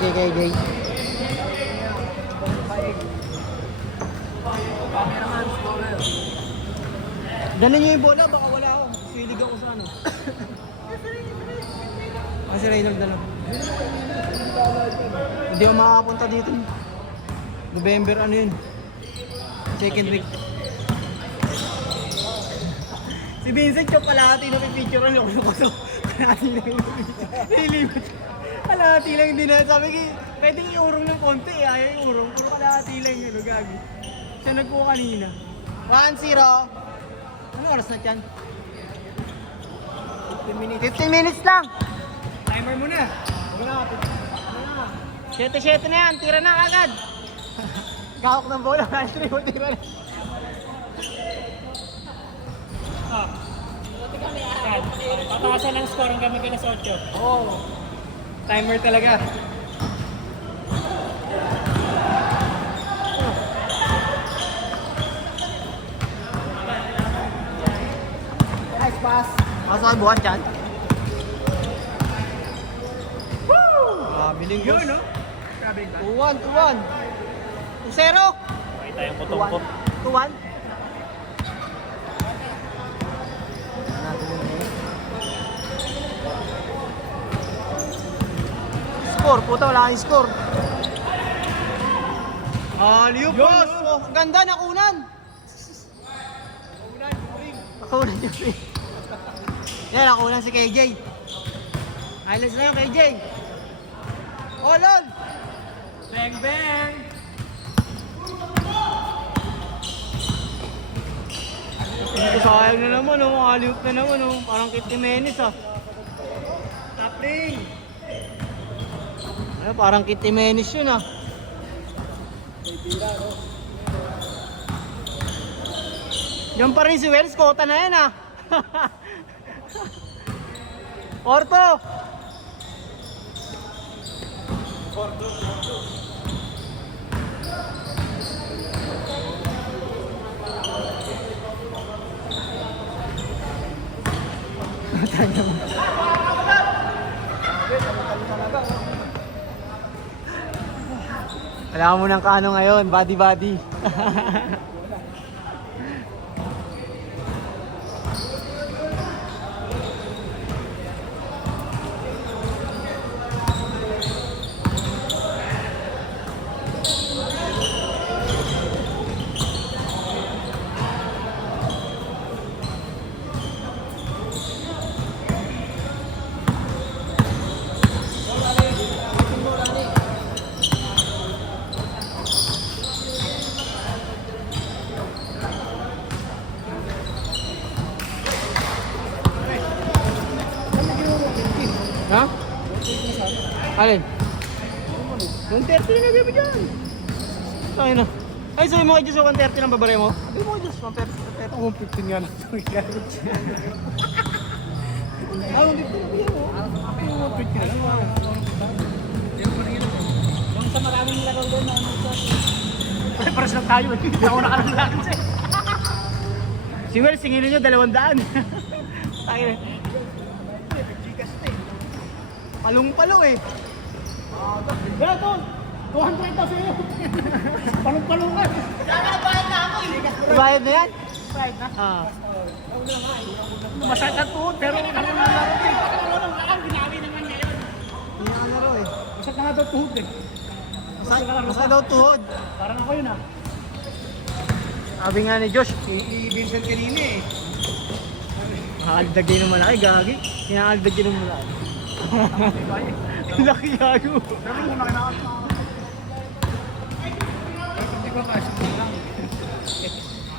KJ. Dala niyo yung bola, baka wala ako. Silig ako sa ano. Si Reynolds dala. Hindi ako makakapunta dito. November ano yun? Second week. Si Vincent yung kalahati na may picture ano ko kaso. Kalahati lang yung nililimot. Kalahati lang hindi na. Sabi ko, pwedeng iurong ng konti eh. Ayaw iurong. Puro kalahati lang yun. Gagi. Siya nagpo kanina. 1-0. Ano oras na dyan? 15 minutes. 15 minutes lang! Timer mo na. 7-7 na yan. Tira na agad. Gawak ng bola. Tira na. Patakasan ng score hanggang mag-alas 8. Oo. Timer talaga. Nice pass. Masakay buwan dyan. Woo! Biling Yun, no? Grabe ka. 2-1. 2-0. May tayong putong po. 2-1. Score, puta wala kang score. Liu boss! Oh, ganda nakunan. Nakunan yung ring. Yan, nakunan si KJ. Highlights na yung KJ. Oh, lol! Bang, bang! Sayang na naman, oh. Aliup na naman, oh. Parang Kit Jimenez, ah. Tapling! Ay, parang Kit Jimenez yun, ah. Yan pa rin si Wells, kota na yan, ah. Orto! Wala mo ng kano ngayon, body. Ha? Alin? 130 na gabi dyan. Ay na. Ay, sabi mo kay Diyos 130 lang babare mo? Sabi mo kay Diyos 130. Ako 15 nga na ito. Ano, 150 na bigyan mo? Ako 15 na lang. Yung sa maraming laro doon na ano sa... Ay, paras lang tayo. Ako nakarang siya. Si Will, singilin nyo 200. Tayo na. Palong-palo eh. Wala to! 200 daw sa'yo! Palong-palong ka! Bayad na yan? Right na? Ah. Masakit ang tuhod pero ano na laro eh. Ano lang lang, ginami naman ngayon. Hindi na laro eh. Masakit na nga daw tuhod eh. Masa daw tuhod. Parang ako yun ah. Sabi nga ni Josh, Vincent kanina eh. makakagdag yun ng malaki, gagi. Kinakagdag yun ng malaki. Laki yago. Pero kung makinakot na ako. Hindi ko kasi lang.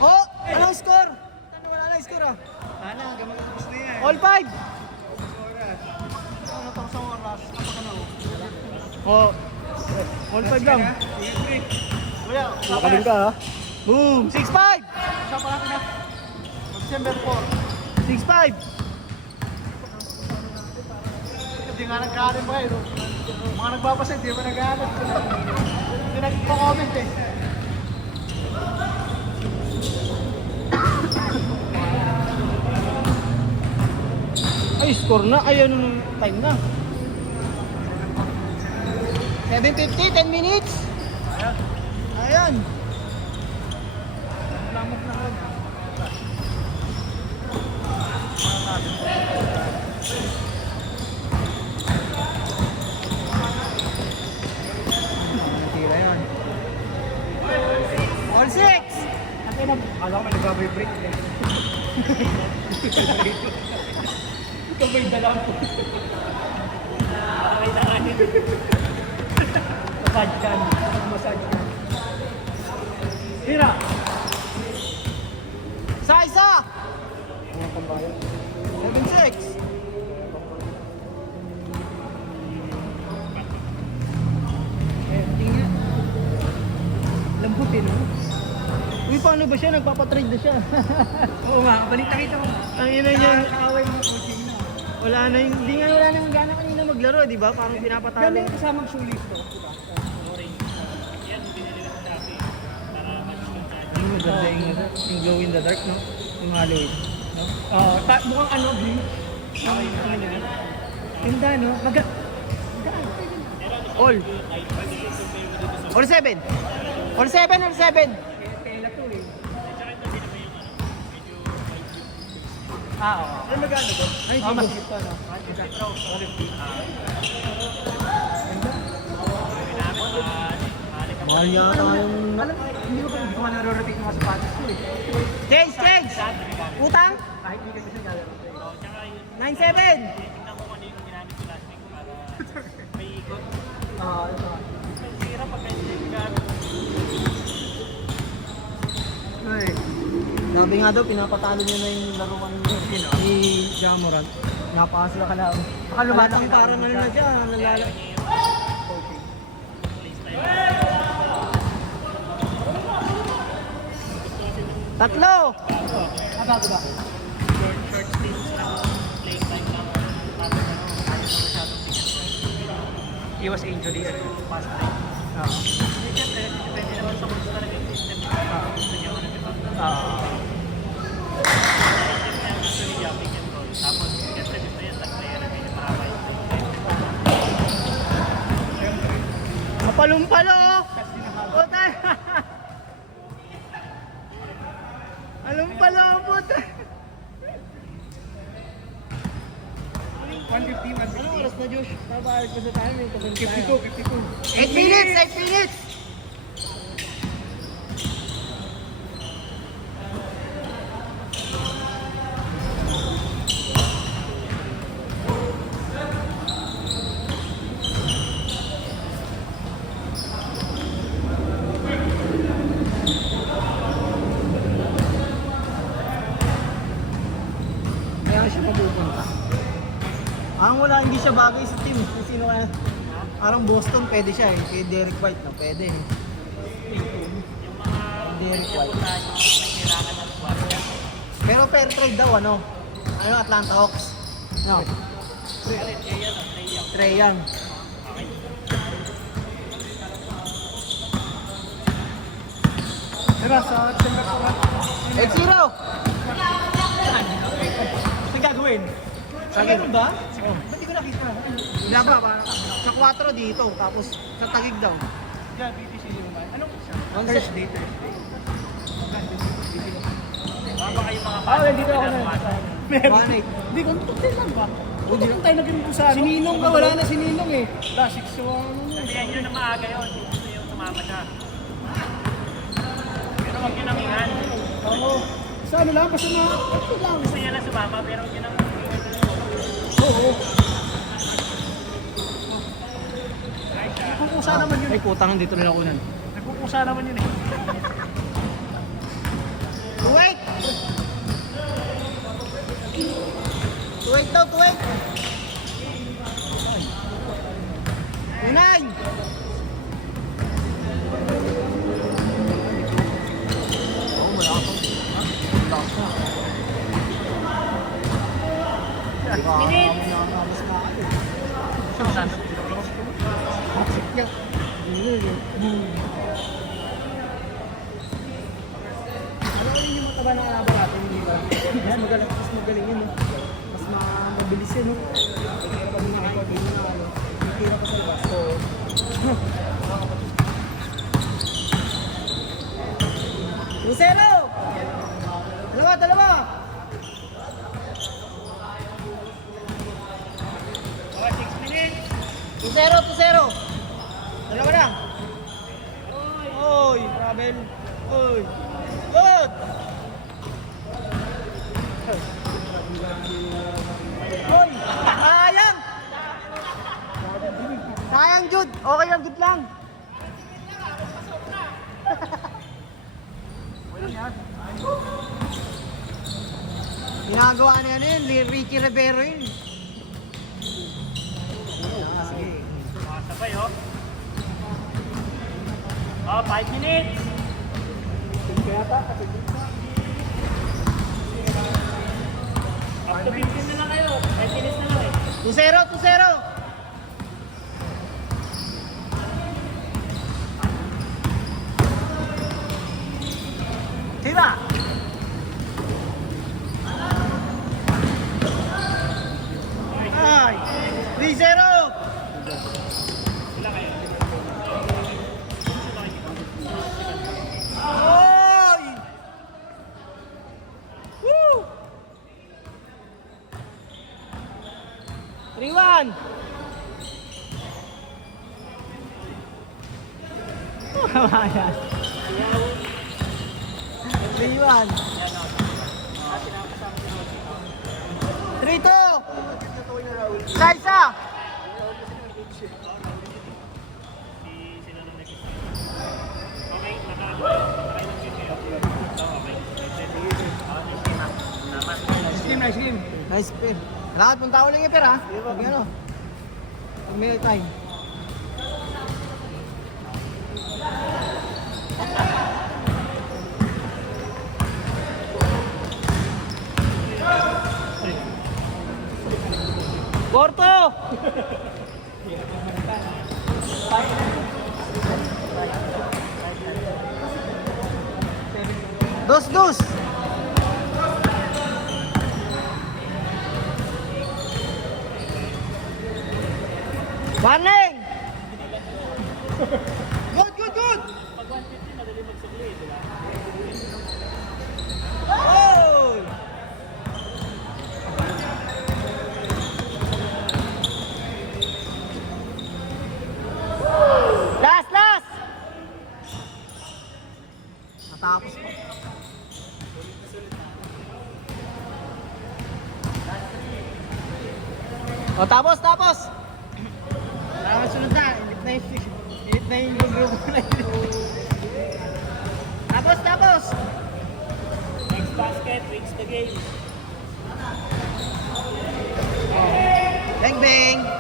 Oh! Anong score? Ano wala na score ah? Ano, gamang tapos na yan. All 5! Ano to sa oras? Kapag ano? Oh. All 5 lang. Kuya, Makaling ka ha? Boom! 6-5! Sa pala na. December 4. 6-5! Hindi nga nagkaanin ba eh. Mga nagbabasa, hindi ba nag-aanin? Hindi nagpa-comment eh. Ay, score na. Ay, ano, time na. 7:50, 10 minutes. Ayan. Lamok na rin. Tira yan. All 6. Kasi na, alam ko may nagbabibrate. Ito ba yung dalang po? May nakanin. Massage ka. Massage ka. Tira! Isa! Mga kambayan. 7-6. Tingnan. Lambutin, no? Uy, paano ba siya? Nagpapatrade na siya. Oo nga, balik nakita ko. Ang ina niya. Nakakaway mga coaching na. Wala na yung, hindi nga wala nang gana kanina maglaro, di ba? Parang pinapatalo. Ganda yung kasamang sulis to. Yung maganda yung glow in the dark, no? Yung Halloween. No? Oo, mukhang ano, blue. Ganda, no? All. All 7. All 7, all 7. Tela to eh. Oo. Ay, magano to? Ay, mas sige pa, no? Mahal yata yung... Alam mo, hindi ko pa naro-rotate mga sapatos ko eh. Change! Utang? Kahit hindi kasi siya nalaro. 9-7. Ito. Ay. Sabi nga daw, pinapatalo niya na yung laruan ni Jamoran. Napakasila ka lang. Baka Lumatang lumatang para na na dyan, nalala. Tatlo! Bago ba? Iwas injury at fast time. Depende naman sa kung talaga yung system. Gusto niya ano, diba? Tapos, siyempre gusto niya sa player na may naparaway. Mapalumpalo! Puta! Alumpalo ang puta! 150, 150. Anong oras na, Josh? Babalik ko sa time, 52, 52. 8 minutes! 8 minutes! Kaya siya mapupunta. Wala, hindi siya bagay sa team. Kung sino kaya. Parang Boston, pwede siya eh. Kay Derek White na, pwede eh. Derek White. Pero fair trade daw, ano? Ano, Atlanta Hawks? No. Trae Young. Diba, sa December 4. 8-0! Ano gagawin? Sa akin ba? Oh. Ba't di ko nakita? Wala ba? Sa 4 dito, tapos sa Tagig daw. Diyan, BTC yung man. Anong isa? Thursday. Baka yung mga bata. Nandito ako na. Meron. 1-8. Hindi ko, tutin lang ba? Hindi ko tayo naging sa ano. Sininong ka, wala na sininong eh. Da, 6-1. Sabihan nyo na maaga yun, gusto yung sumama siya. Pero huwag nyo namingan. Oo. Sa ano lang, basta na, ito lang. Gusto niya na sumama, pero huwag nyo namingan. Oo. Nagpupusa naman yun. Ay, putang, dito rin ako nun. Nagpupusa naman yun eh. Wait! Wait daw, wait! Unay! Oo, wala ka. Lakas na. Minutes! Ano yun yung mataba na kalaban natin, hindi ba? Mas magaling, yun. No? Mas mabilis yun. No? Kaya pag mga ikaw, hindi na ano, hindi na pa sa labas. So, Lucero! Dalawa, dalawa! Okay, 6 minutes. 2-0, 2-0. Dalawa lang. Oy, travel. Oy. Good! Oy, sayang! Sayang, Jude. Okay lang, good lang. Ginagawa na yan, Ricky Rivero yun. Sige. Sabay, oh. Oh, 5 minutes. Up to 15 na lang kayo. 5 minutes na lang eh. 2-0, 2-0. Diba? Ay, 3-0. Oy! Woo! 3-1. Oh, yan. 3-1. 3-2. Isa-isa. Okay, Nice game, nice game. Nice game. Lahat punta ulit yung pera, ha? Pag ano. Pag may time. Porto! Dos. Warning! Good! Oh! Last! Natapos pa. O, tapos! Sunod na. Init na yung grupo na yun. Tapos! next basket wins the game. Bang!